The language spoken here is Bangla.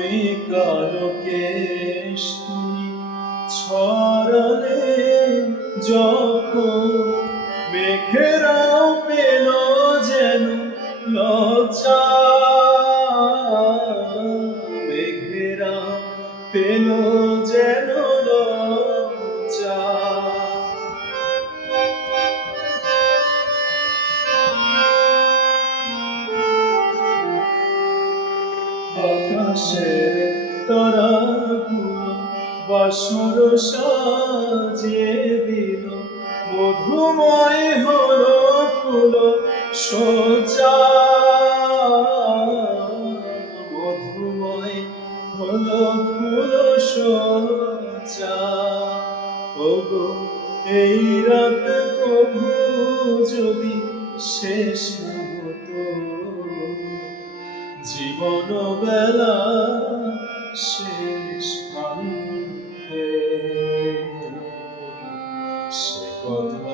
ওই কালো কেশ তুমি ছড়ালে যখন মেঘেরাও পেল যেন লজ্জা, মেঘেরা পেল যেন লজ্জা। আকাশের তারাগুলো বাসর সাজিয়ে দিল, মধুময় হলো ফুল সজ্জা, মধুময় হলো ফুল সজ্জা। ওগো এই রাত কবু যদি শেষ না হতো, জীবন বেলা শেষ প্রান্তে, সে কথা